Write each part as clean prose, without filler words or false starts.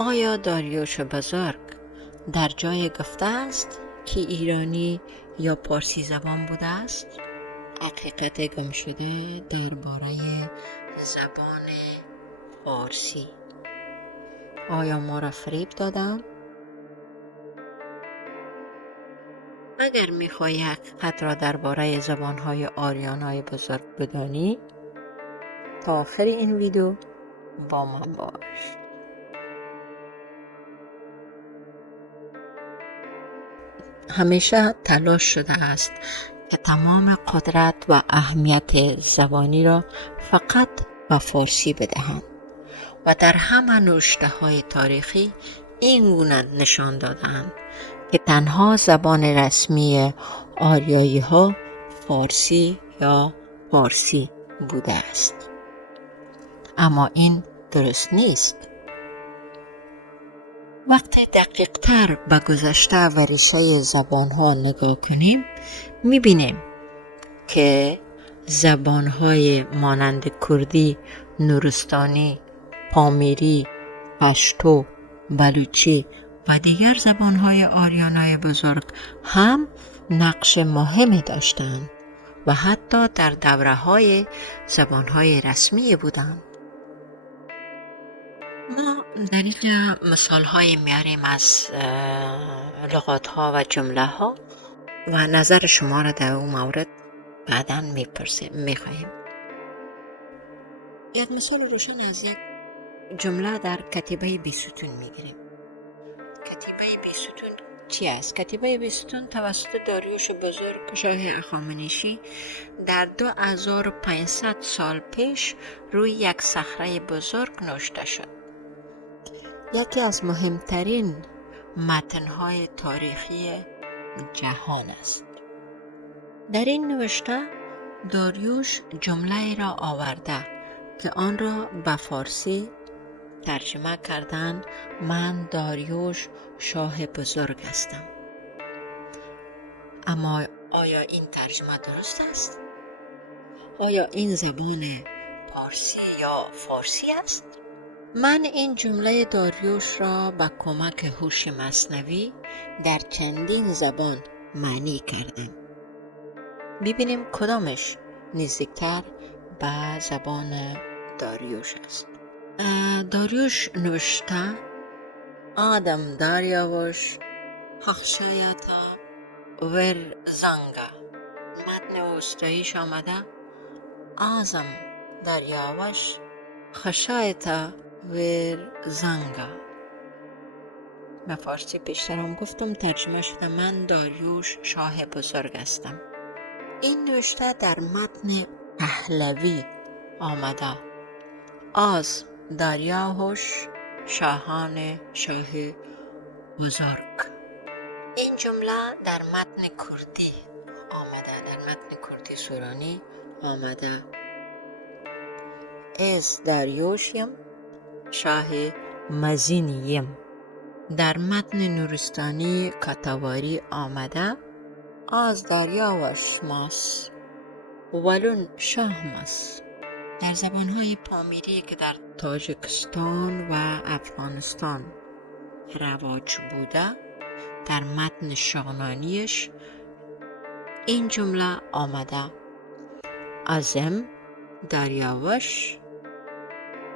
آیا داریوش بزرگ در جای گفته است که ایرانی یا پارسی زبان بوده است؟ حقیقت گم شده درباره زبان فارسی. آیا ما را فریب دادند؟ اگر می‌خواهی حقیقت را درباره زبان‌های آریانای بزرگ بدانی، تا آخر این ویدیو با من باش. همیشه تلاش شده است که تمام قدرت و اهمیت زبانی را فقط به فارسی بدهند و در همه نوشته‌های تاریخی این گونه نشان دادند که تنها زبان رسمی آریایی ها فارسی یا پارسی بوده است. اما این درست نیست. وقتی دقیق تر به گذشته و ریشه زبان ها نگاه کنیم، میبینیم که زبان های مانند کردی، نورستانی، پامیری، پشتو، بلوچی و دیگر زبان های آریانای بزرگ هم نقش مهمی داشتند و حتی در دوره های زبان های رسمی بودند. ما در اینجا مثال های میاریم از لغات ها و جمله ها و نظر شما را در اون مورد بعداً میخواهیم. یک مثال روشن از یک جمله در کتیبه بیستون میگیریم. کتیبه بیستون چی است؟ کتیبه بیستون توسط داریوش بزرگ شاه هخامنشی در 2500 سال پیش روی یک صخره بزرگ نوشته شد. یکی از مهمترین متن‌های تاریخی جهان است. در این نوشته داریوش جمله را آورده که آن را به فارسی ترجمه کردند: من داریوش شاه بزرگ هستم. اما آیا این ترجمه درست است؟ آیا این زبان پارسی یا فارسی است؟ من این جمله داریوش را با کمک هوش مصنوی در چندین زبان معنی کردم. ببینیم کدامش نزدیکتر به زبان داریوش است. داریوش نوشته: آدم داریاوش خخشایتا ور زنگا. متن اوستاییش آمده: آزم داریاوش خشایتا ور زنگا. به فارسی پیشترم گفتم ترجمه شده: من داریوش شاه بزرگ هستم. این نوشته در متن پهلوی آمده: آز داریاوش شاهان شاه بزرگ. این جمله در متن کردی آمده، در متن کردی سورانی آمده: از داریوشیم شاه مزینیم. در متن نورستانی کتواری آمده: از داریاوش ماس ولون شاه ماس. در زبانهای پامیری که در تاجیکستان و افغانستان رواج بوده، در متن شاهنامه‌ایش این جمله آمده: ازم داریاوش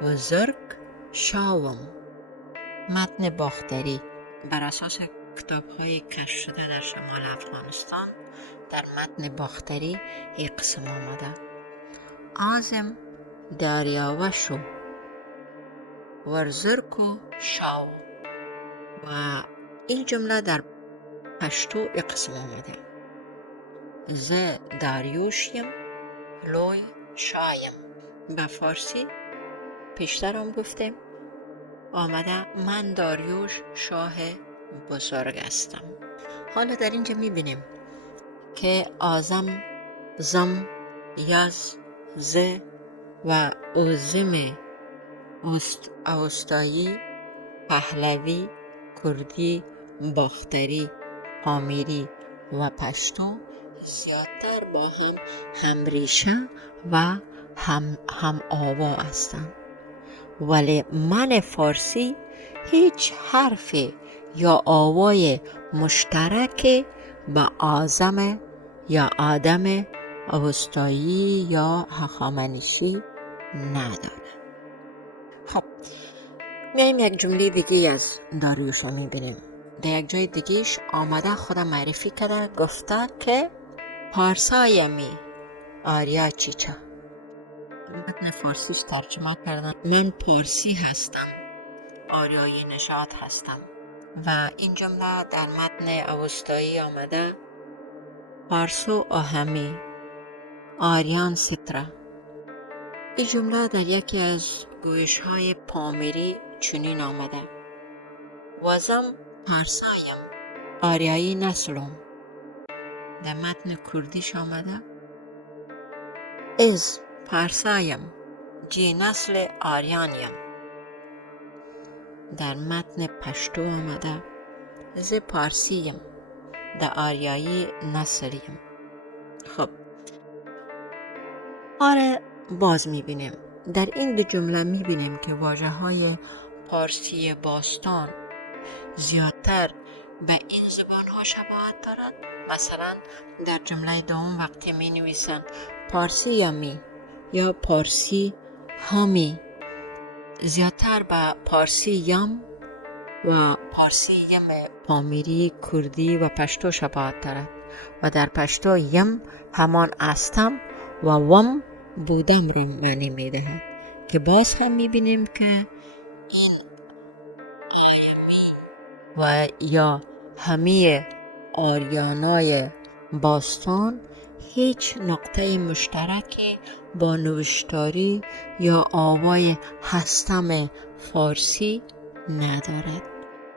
بزرگ شاوم. متن باختری بر اساس کتاب‌های کشف شده در شمال افغانستان در متن باختری این قسم آمده: ازم داریاوشو ورزرکو شاو. و این جمله در پشتو این قسم آمده: ز داریوشیم لوی شایم. به فارسی پیشتر گفتیم آمده: من داریوش شاه بزرگ هستم. حالا در اینجا میبینیم که آزم، زم، یز، ز و اوزم اوستایی، پهلوی، کردی، باختری، پامیری و پشتو زیادتر با هم ریشه و هم آوا هستند ولی من فارسی هیچ حرفی یا آوای مشترک به آزم یا آدم اوستایی یا هخامنشی نداره. خب میایم یک جمله دیگه از داریوش رو میبینیم. در یک جای دیگهش آمده خودم معرفی کرده، گفته که پارسایمی آریا چیچا. متن فارسیش ترجمه کردم، من پارسی هستم، آریایی نژاد هستم. و این جمله در متن اوستایی آمده پارسو آهمی آریان سترا. این جمله در یکی از گویش های پامیری چنین آمده: وزم پارسایم آریایی نسلم. در متن کردیش آمده از پارسایم جی نسل آریانیم. در متن پشتو آمده از پارسیم در آریایی نسلیم. خب آره باز میبینیم در این دو جمله میبینیم که واژه های پارسی باستان زیادتر به این زبان ها شباهت دارند. مثلا در جمله دوم وقتی می نویسن پارسی یمی یا پارسی همی، زیادتر به پارسی یم و پارسی یم پامیری، کردی و پشتو شباهت دارد. و در پشتو یم همان استم و وم بودم را معنی می دهد که باز هم می بینیم که این آیمی و یا همی آریانای باستان هیچ نقطه مشترکی با نوشتاری یا آوای هستم فارسی ندارد.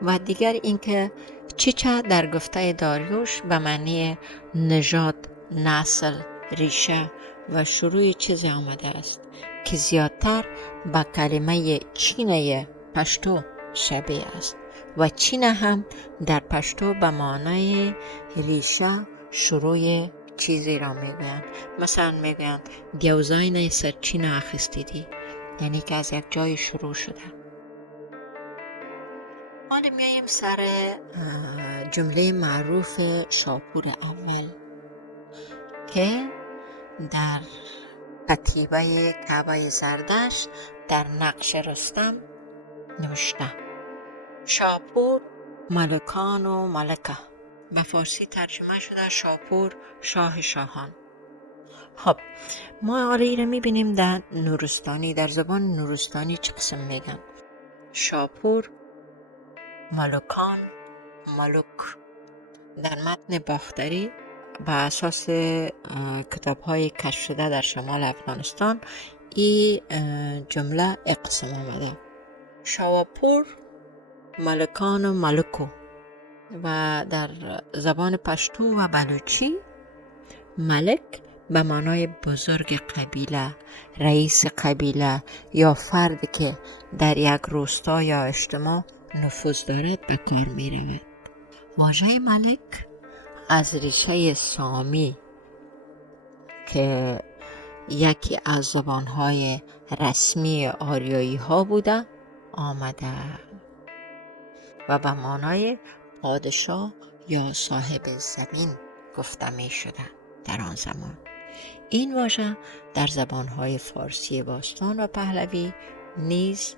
و دیگر اینکه چیچا در گفته داریوش به معنی نژاد، نسل، ریشه و شروع چیزی آمده است که زیادتر به کلمه چینه پشتو شبیه است و چینه هم در پشتو به معنای ریشه، شروع چیزی را میگویند. مثلا میگویند گوزاین سرچینه اخستیدی، یعنی که از یک جای شروع شده. حالا میاییم سر جمله معروف شاپور اول که در کتیبه کعبه زردشت در نقش رستم نوشته شاپور ملکان و ملکه. به فارسی ترجمه شده شاپور شاه شاهان. خب ما حالا این رو میبینیم در نورستانی، در زبان نورستانی چه قسم میگن؟ شاپور، ملکان، ملک. در متن باختری به اساس کتاب های کشف شده در شمال افغانستان این جمله اقسام آمده: شاپور ملکان و ملکو. و در زبان پشتو و بلوچی ملک به معنای بزرگ قبیله، رئیس قبیله یا فردی که در یک روستا یا اجتماع نفوذ دارد به کار می رود. واژه ملک از ریشه سامی که یکی از زبانهای رسمی آریایی ها بوده آمده و به معنای پادشاه یا صاحب زمین گفته می شده در آن زمان. این واژه در زبانهای فارسی باستان و پهلوی نیز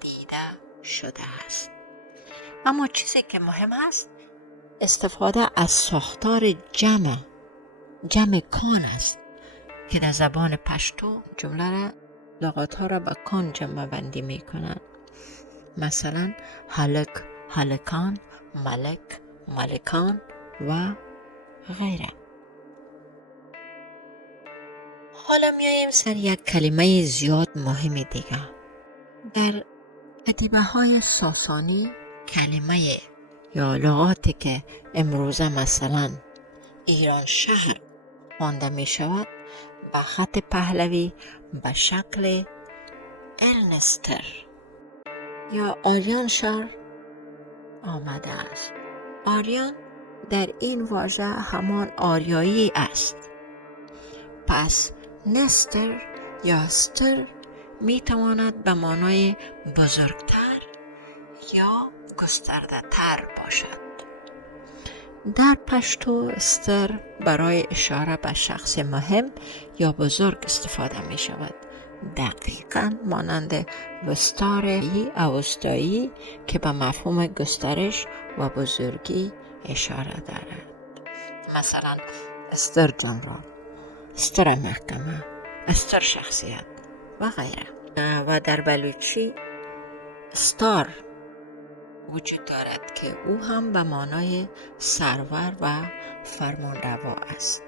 دیده شده است. اما چیزی که مهم است استفاده از ساختار جمع کان است که در زبان پشتو جمله را لغاتها را به کان جمع بندی می کنند. مثلا هلک، هلکان، ملک، ملکان و غیره. حالا میاییم سر یک کلمه زیاد مهم دیگه. در کتیبه های ساسانی کلمه یا لغاتی که امروزه مثلا ایران شهر خوانده می شود به خط پهلوی به شکل النستر یا آریان شهر آمده است. آریان در این واژه همان آریایی است. پس نستر یا استر می تواند به معنای بزرگتر یا گسترده تر باشد. در پشتو ستر برای اشاره به شخص مهم یا بزرگ استفاده می شود. دقیقاً مانند وستاری اوستایی که به مفهوم گسترش و بزرگی اشاره دارد. مثلا استر جنرال، استر محکمه، استر شخصیت و غیره. و در بلوچی ستار وجود دارد که او هم به معنای سرور و فرمانروا است.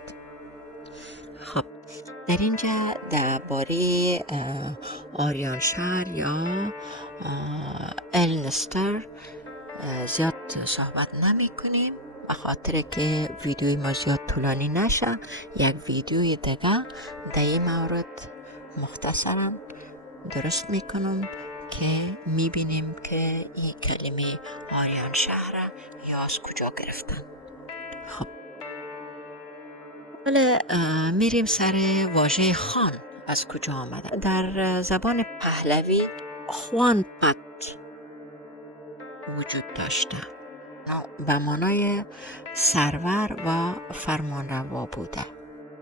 خب در اینجا درباره آریان شهر یا النستر زیاد صحبت نمی کنیم به خاطر که ویدیوی ما زیاد طولانی نشه. یک ویدیوی دیگه در این مورد مختصرا درست میکنم که میبینیم که این کلمه آریان شهر یا از کجا گرفتن. خب حالا میریم سر واژه خان از کجا آمده. در زبان پهلوی خوان پت وجود داشته، به معنای سرور و فرمانروا بوده.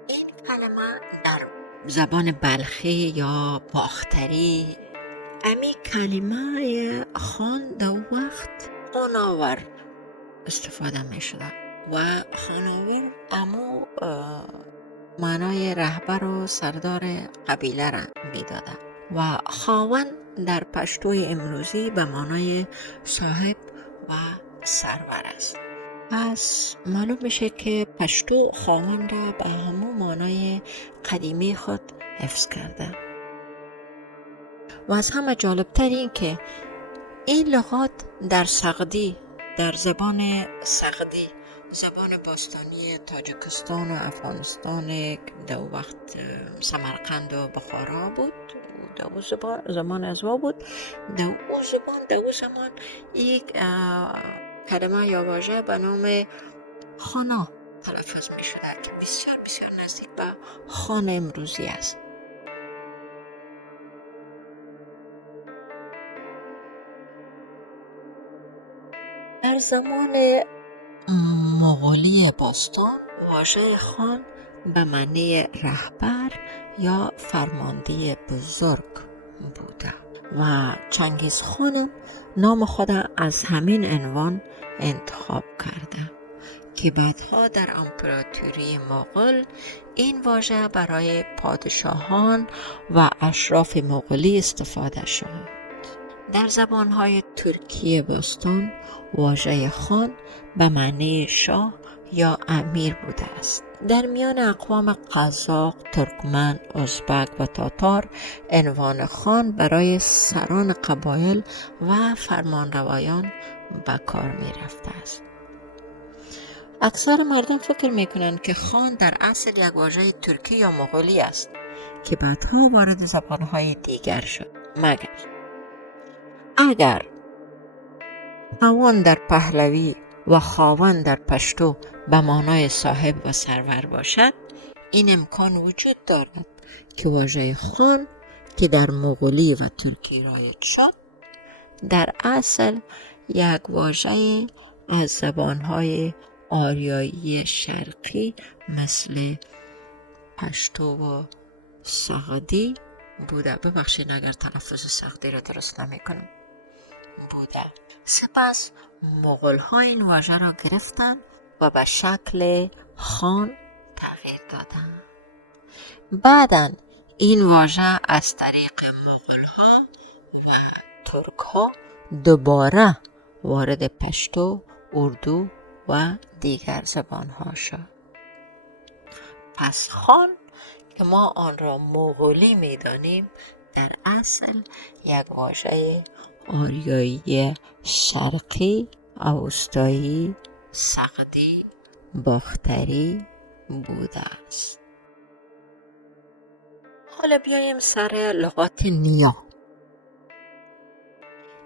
این کلمه در زبان بلخی یا باختری امی کلمه خان در وقت خاناور استفاده می شده و خاناور امو معنای رهبر و سردار قبیله را می داده و خاون در پشتوی امروزی به معنای صاحب و سرور است. پس معلوم میشه که پشتو خاون را به همون معنای قدیمی خود حفظ کرده. و از همه جالبتر این که این لغات در سغدی، در زبان سغدی، زبان باستانی تاجیکستان و افغانستان در وقت سمرقند و بخارا بود، در اون زمان ازوا بود، در اون زمان یک کلمه یا واژه به نام خانا تلفظ می شده که بسیار بسیار نزدیک به خان امروزی است. در زمان مغولی باستان واژه خان به معنی رهبر یا فرمانده بزرگ بوده و چنگیز خانم نام خود از همین عنوان انتخاب کرده که بعدها در امپراتوری مغول این واژه برای پادشاهان و اشراف مغولی استفاده شد. در زبانهای ترکی باستان واژه خان به معنی شاه یا امیر بوده است. در میان اقوام قزاق، ترکمن، ازبک و تاتار عنوان خان برای سران قبایل و فرمانروایان به کار می رفته است. اکثر مردم فکر می کنند که خان در اصل یک واژه ترکی یا مغولی است که بعدها وارد زبانهای دیگر شد. مگر اگر خاون در پهلوی و خاوند در پشتو به معنای صاحب و سرور باشد، این امکان وجود دارد که واژه خان که در مغولی و ترکی رایج شد در اصل یک واژه از زبانهای آریایی شرقی مثل پشتو و سغدی بوده. ببخشید اگر تلفظ سغدی را درست نمی کنم. بوده. سپس مغول ها این واژه را گرفتند و به شکل خان تغییر دادند. بعداً این واژه از طریق مغول ها و ترک ها دوباره وارد پشتو، اردو و دیگر زبان ها شد. پس خان که ما آن را مغولی می دانیم در اصل یک واژه آریایی شرقی، اوستایی، سغدی، باختری بوده است. حالا بیاییم سر لغات نیا.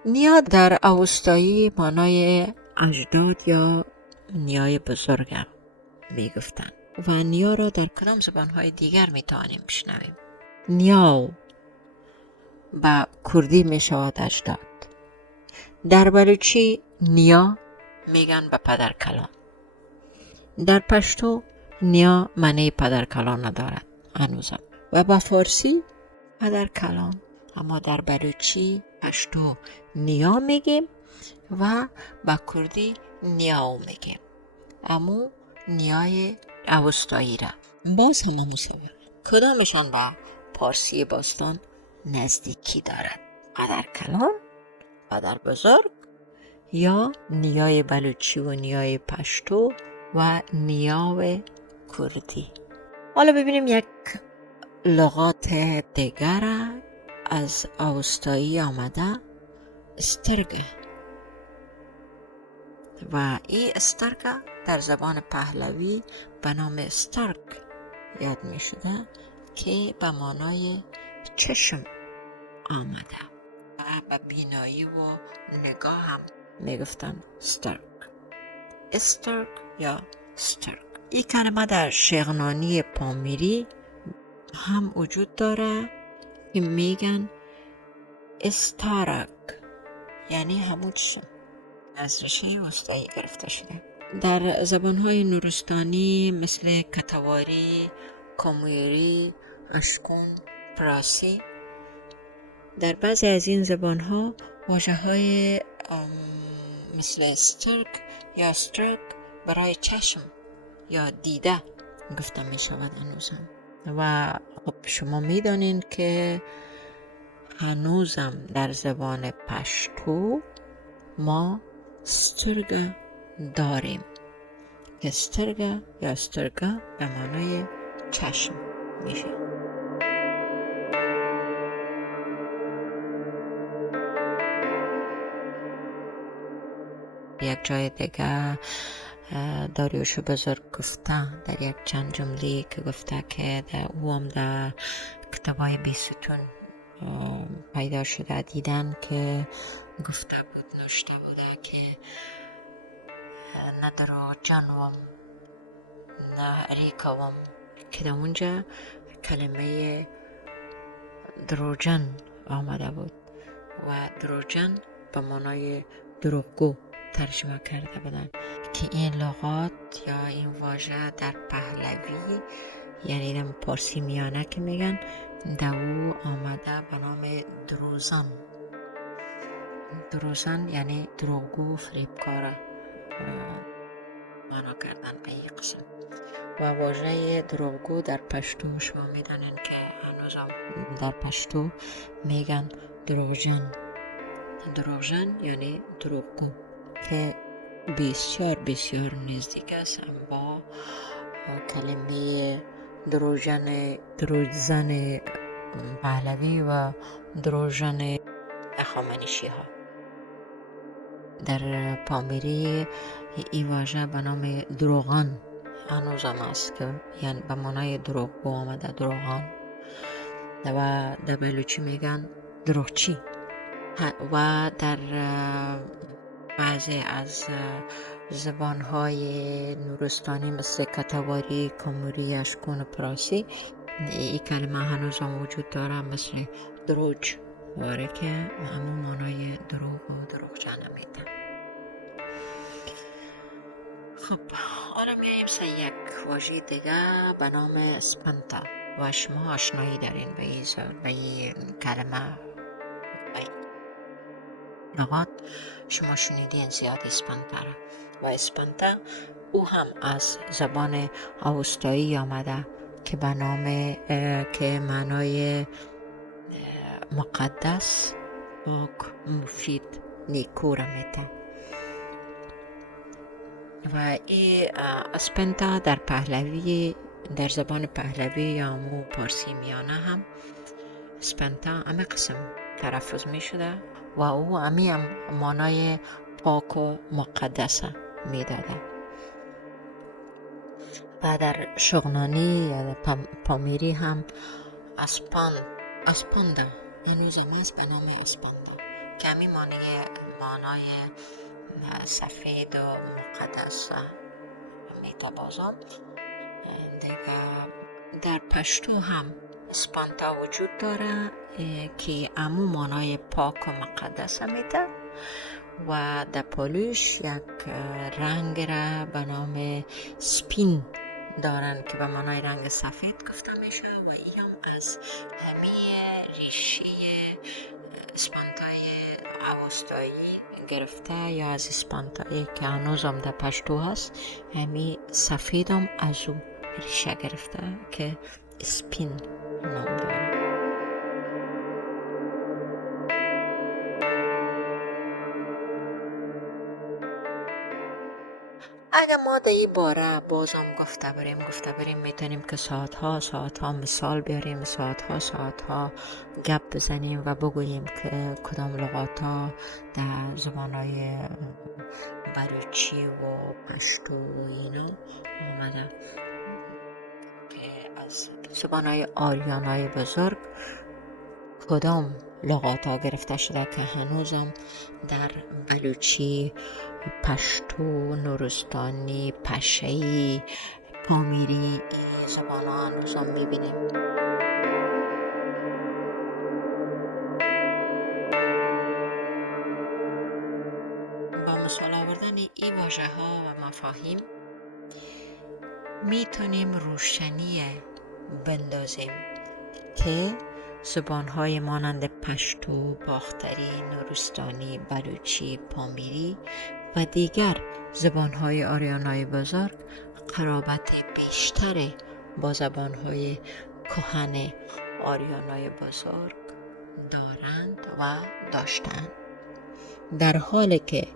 نیا در اوستایی معنای اجداد یا نیای بزرگ می گفتن و نیا را در کدام زبانهای دیگر می توانیم بشنویم؟ نیاو، به کردی می شود اجداد. در بلوچی نیا میگن به پدر کلان. در پشتو نیا معنی پدر کلان ندارد هنوزم. و به فارسی پدر کلان. اما در بلوچی پشتو نیا میگیم و به کردی نیاو میگیم. امو نیای اوستایی را باز همه مسابقه کدامشان به پارسی باستان نزدیکی دارد؟ پدر کلان، پدر بزرگ یا نیای بلوچی و نیای پشتو و نیاو کردی. حالا ببینیم یک لغات دیگر از اوستایی آمده. استرگه. و این استرگه در زبان پهلوی به نام استرگ یاد می شده که به معنای چشم آمده و به بینایی و نگاه هم می گفتن استرگ یا سترگ. این کلمه در شغنانی پامیری هم وجود داره که میگن استارک، یعنی همون چشم. از ریشه اوستایی گرفته شده. در زبانهای نورستانی مثل کتواری، کامویری، اشکون، پراسی، در بعضی از این زبانها واژه‌های مثل استرک یا سترک برای چشم یا دیده گفته می شود هنوزم. و خب شما می دانین که هنوزم در زبان پشتو ما سترگه داریم. سترگه یا استرگه به معنای چشم میشه. یک جای دیگه داریوش بزرگ گفته در یک چند جمله که گفته که او هم در کتابای بیستون پیدا شده دیدن که گفته بود، نوشته بوده که نه دروغجنم نه ریکوم، که در اونجا کلمه دروغجن آمده بود و دروغجن به معنای دروغگو ترجمه کرده بودن. که این لغات یا این واژه در پهلوی یعنی در پارسی میانه که میگن در او آمده به نام دروزن. دروزن یعنی دروغگو، فریبکار معنا کردن به این قسم. و واژه دروغگو در پشتو شما میدانین که هنوز در پشتو میگن دروغجن. دروغجن یعنی دروغگو که بسیار بسیار نزدیک است با کلمه دروغزن پهلوی و دروغجن هخامنشی ها. در پامیری این واژه به نام دروغان هنوز هم است که یعنی به معنای دروغگو آمده، دروغان. و در بلوچی میگن دروغچی. و در بعضی از زبانهای نورستانی مثل کتواری، کاموری، اشکون و پراسی این کلمه هنوز هم وجود داره، مثل دروج واره که همون معنای دروغ و دروغجن میده. خب حالا میاییم سه یک واژه دیگه به نام اسپنتا و شما آشنایی دارین به این کلمه. لغات شما شنیدین زیاد اسپنتا را. و اسپنتا او هم از زبان اوستایی آمده که به نام که معنای مقدس، پاک، مفید، نیکو را میده. و این اسپنتا در پهلوی، در زبان پهلوی یا همون پارسی میانه هم اسپنتا همه قسم تلفظ می شده و او همی هم معنای پاک و مقدس می داده. و در شغنانی یا پامیری هم اسپاندا هنوز هم هست به نام اسپاندا که همی معنای سفید و مقدس میده. بازم دیگه در پشتو هم اسپانتا وجود داره که امو مانای پاک و مقدس میده و در پالوش یک رنگ را به نام سپین دارن که به مانای رنگ سفید گفته میشه و این هم از همه ریشه اسپانتای اوستایی گرفته یا از اسپانتایی که هنوز هم در پشتو هست، همه سفید هم از او ریشه گرفته که سپین نام داره. اگر ما در این باره بازم گفته بریم میتونیم که ساعت ها مثال بیاریم، ساعت ها گپ بزنیم و بگوییم که کدام لغات ها در زبان های بلوچی و پشتو و اینا آمده که از زبان های آریان های بزرگ کدام لغات ها گرفته شده که هنوزم در بلوچی، پشتو، نورستانی، پشه‌ای، پامیری زبان ها هنوزم میبینیم. با مثال آوردن این واژه ها و مفاهیم میتونیم روشنی بندازیم که زبان‌های مانند پشتو، باختری، نورستانی، بلوچی، پامیری و دیگر زبان‌های آریانای بزرگ قرابت بیشتری با زبان‌های کهن آریانای بزرگ دارند و داشتند، در حالی که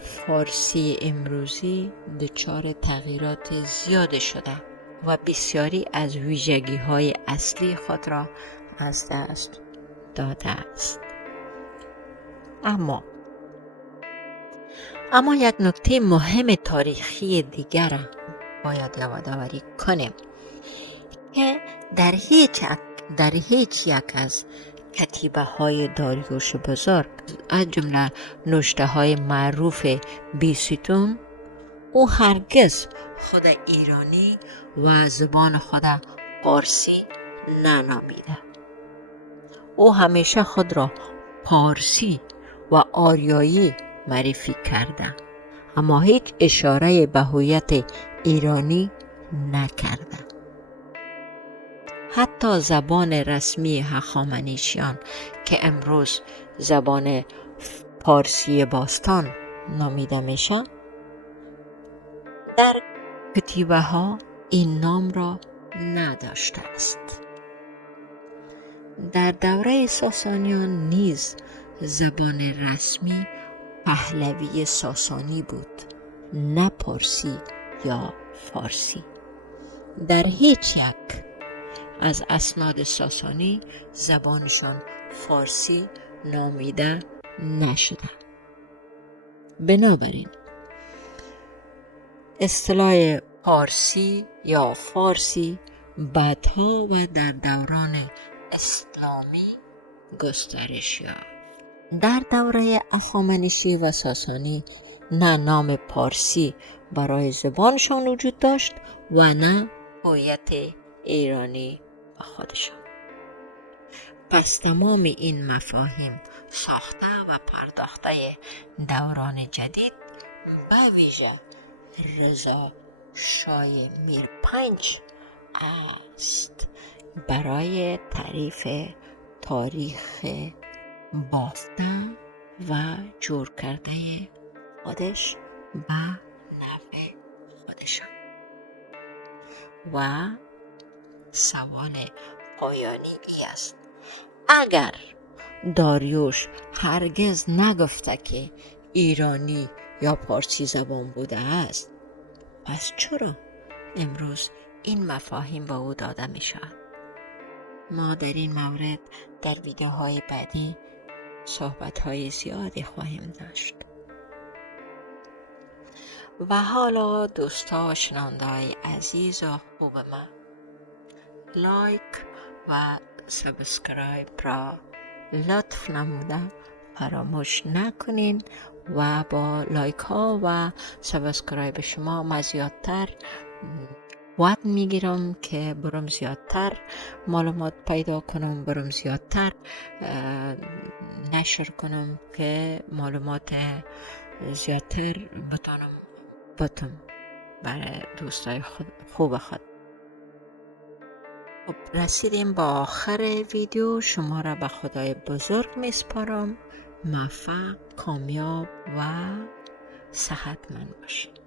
فارسی امروزی دچار تغییرات زیاد شده و بسیاری از ویژگی‌های اصلی خود را از دست داده است. اما یک نکته مهم تاریخی دیگر را باید یادآوری کنیم که در هیچ یک از کتیبه های داریوش بزرگ، از جمله نوشته های معروف بیستون، او هرگز خود ایرانی و زبان خود پارسی ننامیده. او همیشه خود را پارسی و آریایی معرفی کرده، اما هیچ اشاره به هویت ایرانی نکرده. حتی زبان رسمی هخامنشیان که امروز زبان پارسی باستان نامیده میشه، در کتیبه ها این نام را نداشته است. در دوره ساسانیان نیز زبان رسمی پهلوی ساسانی بود، نه پارسی یا فارسی. در هیچ یک از اسناد ساسانی زبانشان فارسی نامیده نشده. بنابراین اصطلاح پارسی یا فارسی بعدها و در دوران اسلامی گسترش یافت. در دوره هخامنشی و ساسانی نه نام پارسی برای زبانشان وجود داشت و نه هویت ایرانی به خودشان. پس تمام این مفاهیم ساخته و پرداخته دوران جدید به ویژه رضا شاه میرپنج است برای تعریف تاریخ بافته و جور کرده خودش به نفع خودشان. و سوال پایانی ای است: اگر داریوش هرگز نگفته که ایرانی یا پارسی زبان بوده است، پس چرا امروز این مفاهیم به او داده می شود؟ ما در این مورد در ویدیوهای بعدی صحبت‌های زیادی خواهیم داشت. و حالا دوستا و شنونده‌های عزیز و خوب من، لایک و سابسکرایب را لطف نموده فراموش نکنین و با لایک ها و سابسکرایب شما ما زیادتر وعد میگیرم که برم زیادتر معلومات پیدا کنم، برم زیادتر نشر کنم که معلومات زیادتر بتانم بتم برای دوستای خوب خود. خب رسیدیم با آخر ویدیو. شما را به خدای بزرگ میسپارم. موفق، کامیاب و صحتمند باشید.